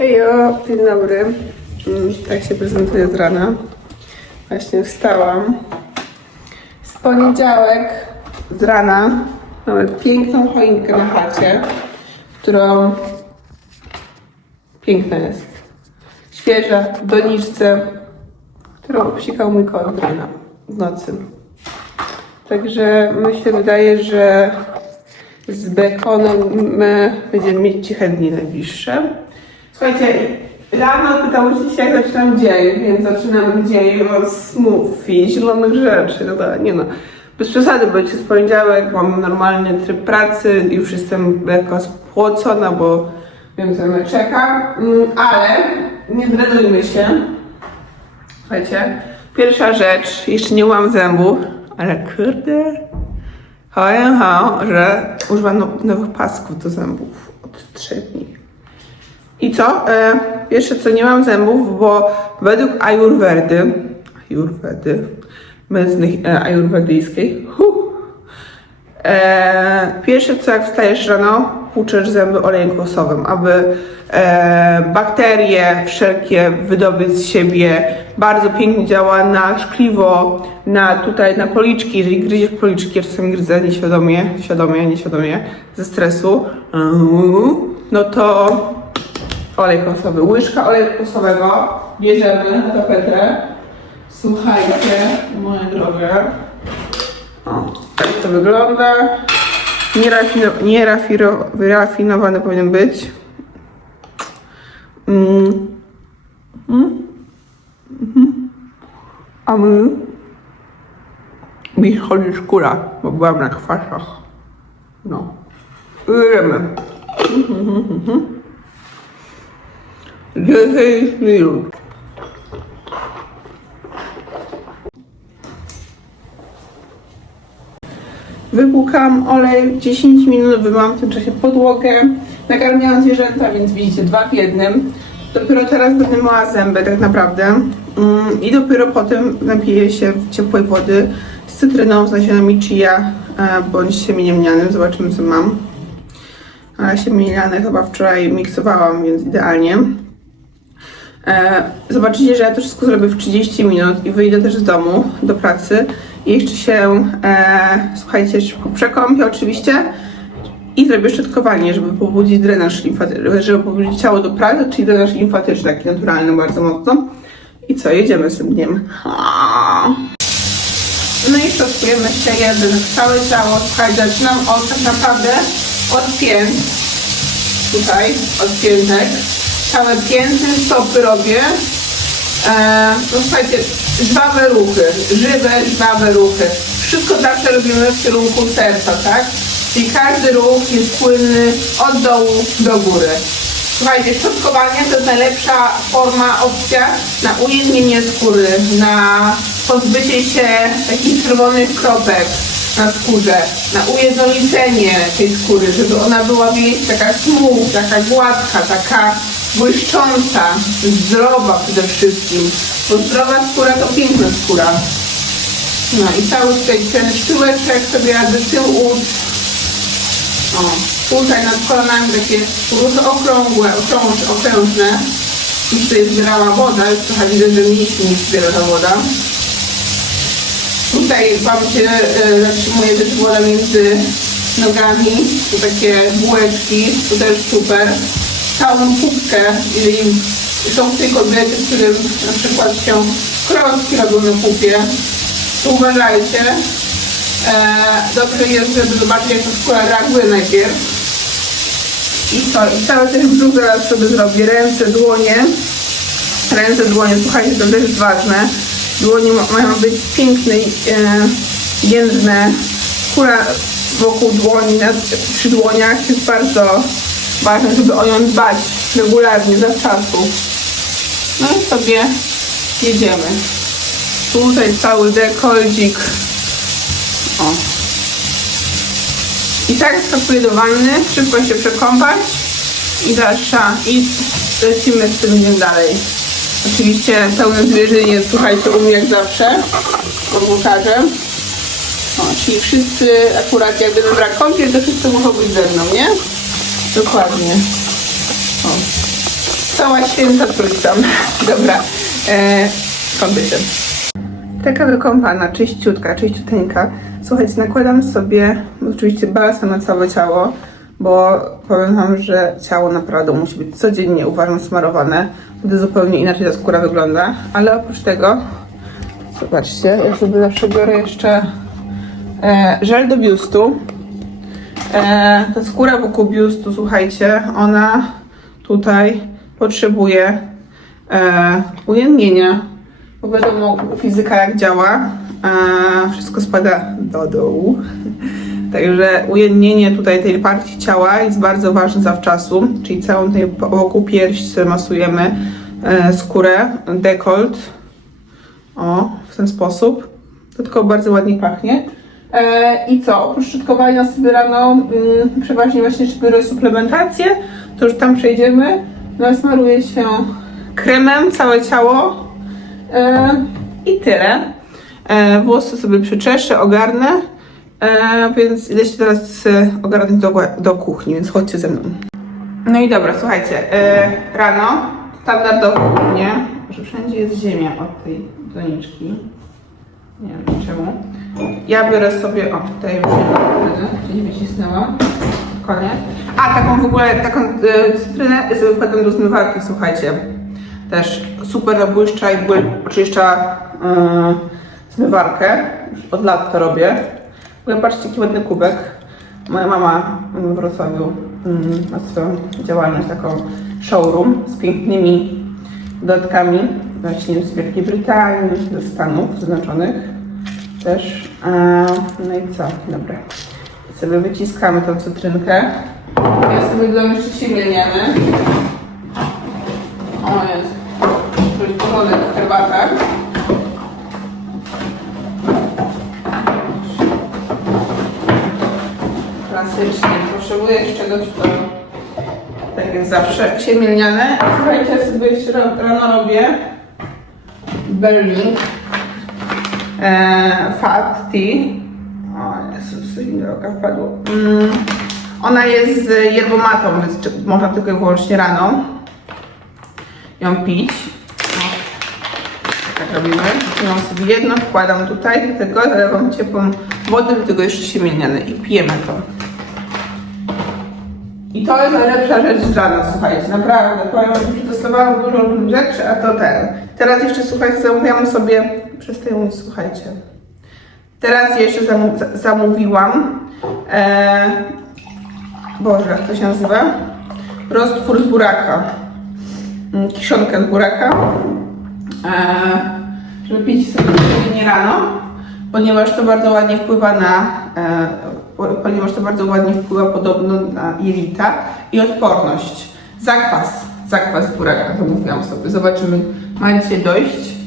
Hejo, dzień dobry. Mm, Tak się prezentuję z rana. Właśnie wstałam. Z poniedziałek z rana mamy piękną choinkę na chacie, którą piękna jest. Świeża, w doniczce, którą obsikał mój kot rana, w nocy. Także mi się wydaje, że z bekonem my będziemy mieć ciche dni najbliższe. Słuchajcie, rano pytałyście się, jak zaczynam dzień, więc zaczynam dzień od smoothie, zielonych rzeczy. No to, nie no, bez przesady, bo jest poniedziałek, mam normalny tryb pracy, już jestem lekko spłocona, bo wiem, co mnie czeka, Mm, ale nie drenujmy się. Słuchajcie, pierwsza rzecz, jeszcze nie mam zębów, ale kurde, powiem że używam now- nowych pasków do zębów od trzech dni. I co? E, jeszcze co, nie mam zębów, bo według Ayurvedy, Ayurvedy, medycyny e, ajurwedyjskiej, huh, e, pierwsze co jak wstajesz rano, płuczesz zęby olejem kosowym, aby e, bakterie wszelkie wydobyć z siebie. Bardzo pięknie działa na szkliwo, na tutaj na policzki, jeżeli gryziesz policzki, ja czasami gryzę nieświadomie, świadomie, nieświadomie, ze stresu, no to olej kosowy. Łyżka oleju kosowego bierzemy na tapetę. Słuchajcie, moje drogie. O, tak to wygląda. Nierafino, nierafiro, wyrafinowany powinien być. Mm. Mm. Mhm. A my mi chodzi skóra, bo byłam na kwasach. No. Jemy. 10 minut. Wypłukałam olej 10 minut, wymałam w tym czasie podłogę. Nakarmiałam zwierzęta, więc widzicie, dwa w jednym. Dopiero teraz będę myła zęby tak naprawdę. Mm, I dopiero potem napiję się ciepłej wody z cytryną, z nasionami chia e, bądź siemieniem lnianym. Zobaczymy co mam. Ale siemię lniane chyba wczoraj miksowałam, więc idealnie. E, Zobaczycie, że ja to wszystko zrobię w 30 minut i wyjdę też z domu do pracy. I jeszcze się, e, słuchajcie, szybko przekąpię oczywiście i zrobię szczotkowanie, żeby pobudzić drenaż limfatyczny, żeby pobudzić ciało do pracy, czyli drenaż limfatyczny, taki naturalny bardzo mocno. I co, jedziemy z tym dniem. No i szczotkujemy się jeden całe ciało. Słuchajcie, zaczynam od tak naprawdę od pięt. Tutaj, od piętek. Całe pięty, stopy robię. E, no słuchajcie, żwawe ruchy, żywe, żwawe ruchy. Wszystko zawsze robimy w kierunku serca, tak? Czyli każdy ruch jest płynny od dołu do góry. Słuchajcie, szczotkowanie to jest najlepsza forma, opcja na ujętnienie skóry, na pozbycie się takich czerwonych kropek na skórze, na ujednolicenie tej skóry, żeby ona była wiecie, taka smooth, taka gładka, taka błyszcząca, zdrowa przede wszystkim. Bo zdrowa skóra to piękna skóra. No i cały tutaj ten sztyłeczek sobie jakby tył ud. O, tutaj nad kolanami takie okrągłe, okrąż, okrężne. Już tutaj zbierała woda, już trochę widzę, że mięśni zbiera ta woda. Tutaj Wam się e, zatrzymuje też woda między nogami, tu takie bułeczki, to też super. Całą pupkę, jeżeli są tutaj kobiety, którym na przykład się krążki robią na pupie, to uważajcie. E, dobrze jest, żeby zobaczyć jak to skóra reaguje najpierw. I co? I cały ten brzuch zaraz sobie zrobię. Ręce, dłonie. Ręce, dłonie, słuchajcie, to też jest ważne. Dłonie ma- mają być piękne, e, jędrne. Skóra wokół dłoni, na, przy dłoniach jest bardzo ważne, żeby o nią dbać regularnie, zawczasu. No i sobie jedziemy. Tutaj cały dekolcik. O. I tak skakuję do wanny, szybko się przekąpać i dalsza, i lecimy z tym dniem dalej. Oczywiście pełne zwierzynie, słuchajcie, u mnie jak zawsze, pod łukarzem. O, czyli wszyscy akurat jak będą brać kąpiel, to wszyscy muszą być ze mną, nie? Dokładnie. O. Cała święta trójca. Dobra. E, się. Taka wykąpana, czyściutka, czyściuteńka. Słuchajcie, nakładam sobie oczywiście balsam na całe ciało, bo powiem wam, że ciało naprawdę musi być codziennie, uważam, smarowane. Wtedy zupełnie inaczej ta skóra wygląda. Ale oprócz tego, zobaczcie, ja sobie zawsze biorę jeszcze e, żel do biustu. E, ta skóra wokół biustu, słuchajcie, ona tutaj potrzebuje e, ujemnienia, bo wiadomo fizyka jak działa, e, wszystko spada do dołu. Także ujemnienie tutaj tej partii ciała jest bardzo ważne zawczasu, czyli całą tutaj wokół sobie masujemy e, skórę, dekolt, o, w ten sposób. To tylko bardzo ładnie pachnie. E, I co? Oprócz szczotkowania sobie rano mm, przeważnie właśnie biorę suplementację, to już tam przejdziemy. Nasmaruję się kremem całe ciało e, i tyle. E, włosy sobie przeczeszę, ogarnę, e, więc idę się teraz ogarnąć do, do kuchni, więc chodźcie ze mną. No i dobra, słuchajcie, e, rano standardowo u mnie, że wszędzie jest ziemia od tej doniczki. Nie wiem czemu. Ja biorę sobie, o tutaj już gdzieś wycisnęłam. A taką w ogóle, taką e, cytrynę sobie wkładam do zmywarki, słuchajcie. Też super nabłyszcza i błysz, oczyszcza e, zmywarkę. Już od lat to robię. W ogóle patrzcie, jaki ładny kubek. Moja mama w Wrocławiu mm, ma swoją działalność, taką showroom z pięknymi dodatkami właśnie z Wielkiej Brytanii, ze Stanów Zjednoczonych też. No i co? Dobra. Sobie wyciskamy tą cytrynkę. Ja sobie dodam jeszcze siemielniany. O jest. Jest porządek w herbatach. Klasycznie. Potrzebuję jeszcze czegoś, to tak jak zawsze, siemielniane. Słuchajcie, ja sobie jeszcze ra- rano robię Berlin Fat Tea. O Jezus, droga wpadło. Mm, ona jest z yerbomatą, więc można tylko i wyłącznie rano ją pić. O, Tak robimy. Ją sobie jedno wkładam tutaj, do tego zalewam ciepłą wodę, do tego jeszcze siemielniane i pijemy to. I to jest najlepsza rzecz z rana, słuchajcie, naprawdę. Powiem, że przetestowałam dużo różnych rzeczy, a to ten. Teraz jeszcze, słuchajcie, zamówiłam sobie, przestaję mówić, słuchajcie. Teraz jeszcze zamówiłam, e, Boże, jak to się nazywa? Roztwór z buraka. Mm, Kiszonkę z buraka. E, żeby pić sobie codziennie rano, ponieważ to bardzo ładnie wpływa na, e, ponieważ to bardzo ładnie wpływa podobno na jelita i odporność. Zakwas, zakwas buraka, to mówiłam sobie. Zobaczymy, ma dzisiaj dojść.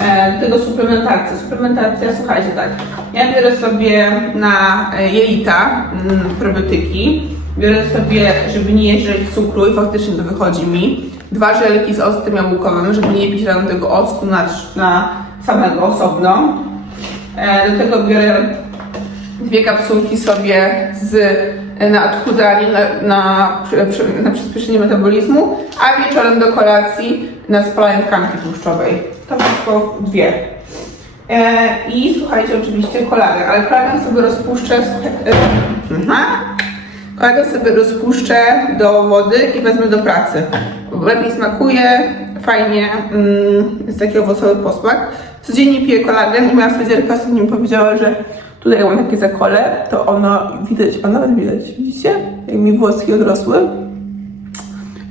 E, do tego suplementacja. Suplementacja, słuchajcie, tak. Ja biorę sobie na e, jelita mm, probiotyki. Biorę sobie, żeby nie jeść cukru i faktycznie to wychodzi mi. Dwa żelki z octem jabłkowym, żeby nie pić rano tego octu na, na samego osobno. E, do tego biorę dwie kapsułki sobie z, na odchudzanie, na, na, na przyspieszenie metabolizmu, a wieczorem do kolacji na spalanie tkanki tłuszczowej. To wszystko dwie. E, I słuchajcie, oczywiście kolagen, ale kolagen sobie rozpuszczę. e, mhm. Kolagen sobie rozpuszczę do wody i wezmę do pracy. Lepiej smakuje, fajnie, mm, jest taki owocowy posmak. Codziennie piję kolagen i moja fryzjerka ostatnio mi powiedziała, że tutaj mam takie zakole, to ono widać, a nawet widać, widzicie? Jak mi włoski odrosły.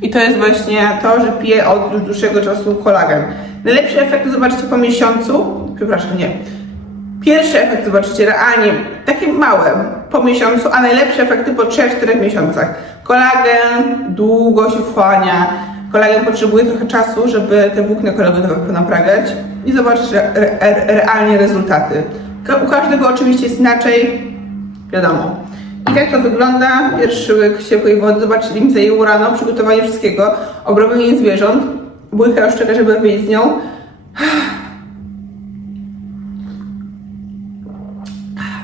I to jest właśnie to, że piję od już dłuższego czasu kolagen. Najlepszy efekt zobaczycie po miesiącu, przepraszam, nie. Pierwszy efekt zobaczycie realnie, takie małe po miesiącu, a najlepsze efekty po 3-4 miesiącach. Kolagen długo się wchłania. Kolagen potrzebuje trochę czasu, żeby te włókna kolagenowe ponapragać i zobaczyć re, re, realnie rezultaty. U każdego oczywiście jest inaczej, wiadomo. I tak to wygląda. Pierwszy łyk ciepłej wody. Zobaczcie, ile mi zajęło rano przygotowanie wszystkiego. Obrobienie zwierząt. Bójka już czeka, żeby wyjść z nią.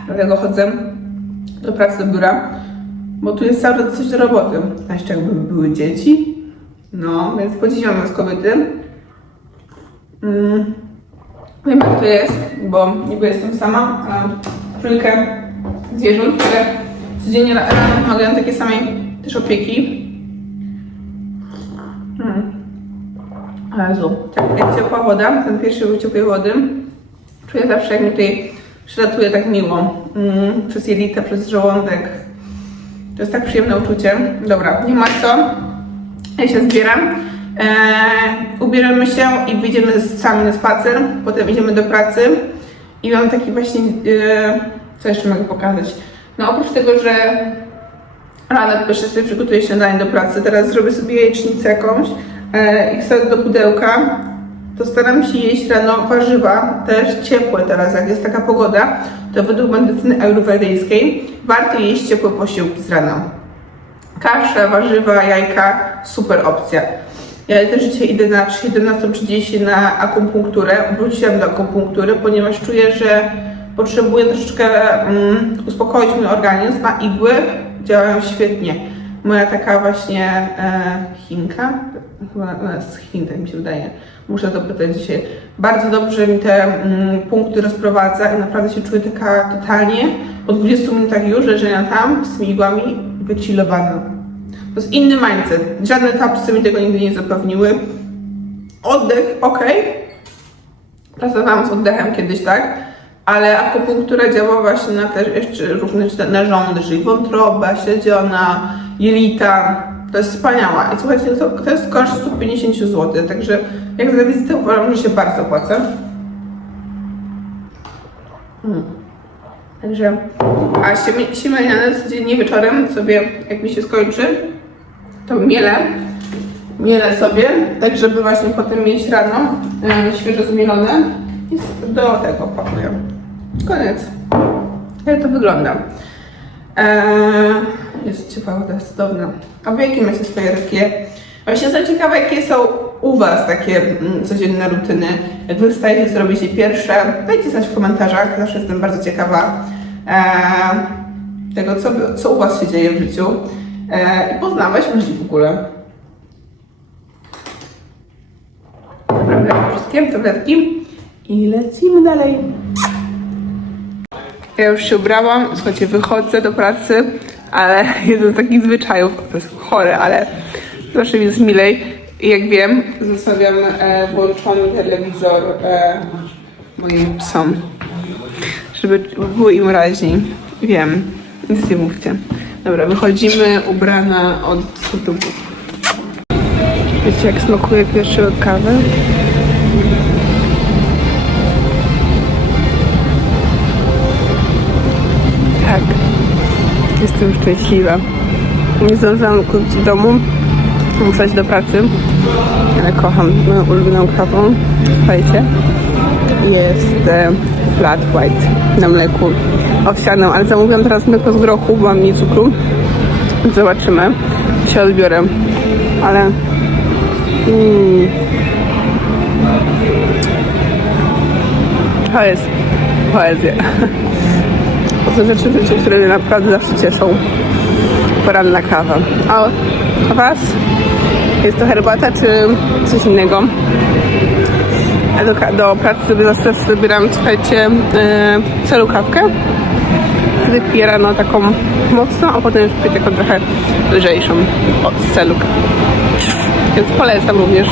Dlatego chodzę do pracy do biura, bo tu jest cały czas coś do roboty. A jeszcze jakby były dzieci, No, więc podziwiam was kobiety. Mm. Wiem jak to jest, bo niby jestem sama, a trójkę zwierząt, które codziennie ra- rano wymagają takiej samej też opieki. Mm. Jezu, tak jak ciepła woda, ten pierwszy był wody, czuję zawsze jak mi tutaj przylatuje tak miło. Mm, przez jelita, przez żołądek. To jest tak przyjemne uczucie. Dobra, nie ma co. Ja się zbieram. Eee, ubieramy się i wyjdziemy sami na spacer. Potem idziemy do pracy. I mam taki właśnie. E, co jeszcze mogę pokazać? No oprócz tego, że rano jeszcze sobie przygotuję śniadanie do pracy, teraz zrobię sobie jajecznicę jakąś e, i wsadzę do pudełka, to staram się jeść rano warzywa, też ciepłe teraz, jak jest taka pogoda, to według medycyny ayurvedyjskiej warto jeść ciepłe posiłki z rana. Kasze, warzywa, jajka, super opcja. Ja też dzisiaj idę na 11.30 na akupunkturę. Wróciłam do akupunktury, ponieważ czuję, że potrzebuję troszeczkę mm, uspokoić mój organizm, a igły działają świetnie. Moja taka właśnie e, Chinka, chyba ona jest z Chin, tak mi się wydaje, muszę dopytać dzisiaj. Bardzo dobrze mi te mm, punkty rozprowadza i naprawdę się czuję taka totalnie po 20 minutach już leżenia tam z tymi igłami wychillowana. To jest inny mindset. Żadne tapsy mi tego nigdy nie zapewniły. Oddech, ok. Pracowałam z oddechem kiedyś, tak? Ale akupunktura działa właśnie na też jeszcze różne narządy, czyli wątroba, śledziona, jelita. To jest wspaniała. I słuchajcie, to, to jest koszt 150 zł, także jak za wizytę uważam, że się bardzo opłaca. Mm. Także, a siemi- siemianiane codziennie wieczorem sobie, jak mi się skończy, to mielę, mielę sobie, tak żeby właśnie potem mieć rano e, świeżo zmielone i do tego pakuję. Koniec. Jak to wygląda? Eee, jest ciepła woda, cudowna. A wy jakie macie swoje takie? Właśnie jestem ciekawa, jakie są u was takie mm, codzienne rutyny. Jak wy wstajecie, co robicie pierwsze? Dajcie znać w komentarzach, zawsze jestem bardzo ciekawa tego, co, co u was się dzieje w życiu. Eee, I poznawać ludzi w ogóle. Dobra, wszystkie tabletki i lecimy dalej. Ja już się ubrałam, słuchajcie, wychodzę do pracy, ale jeden z takich zwyczajów, to jest chore, ale zawsze mi milej. Jak wiem, zostawiam e, włączony telewizor e, moim psom, żeby było im raźniej. Wiem, nic nie mówcie. Dobra, wychodzimy ubrana od YouTube. Wiecie, jak smakuje pierwszy od kawy? Tak. Jestem szczęśliwa. Nie zdążyłam kupić w domu. Muszę iść do pracy. Ale kocham moją ulubioną kawą. Słuchajcie. Jest flat white na mleku owsianym, ale zamówiłam teraz mleko z grochu, bo mam mniej cukru. Zobaczymy. Się odbiorę. Ale... Mm, to jest poezja. To są rzeczy w które mnie naprawdę zawsze cieszą. Poranna kawa. A was? Jest to herbata czy coś innego? Do, pracy zawsze zabieram, słuchajcie, yy, celu kawkę. Wtedy piję rano taką mocną, a potem już piję taką trochę lżejszą od celu. Więc polecam również.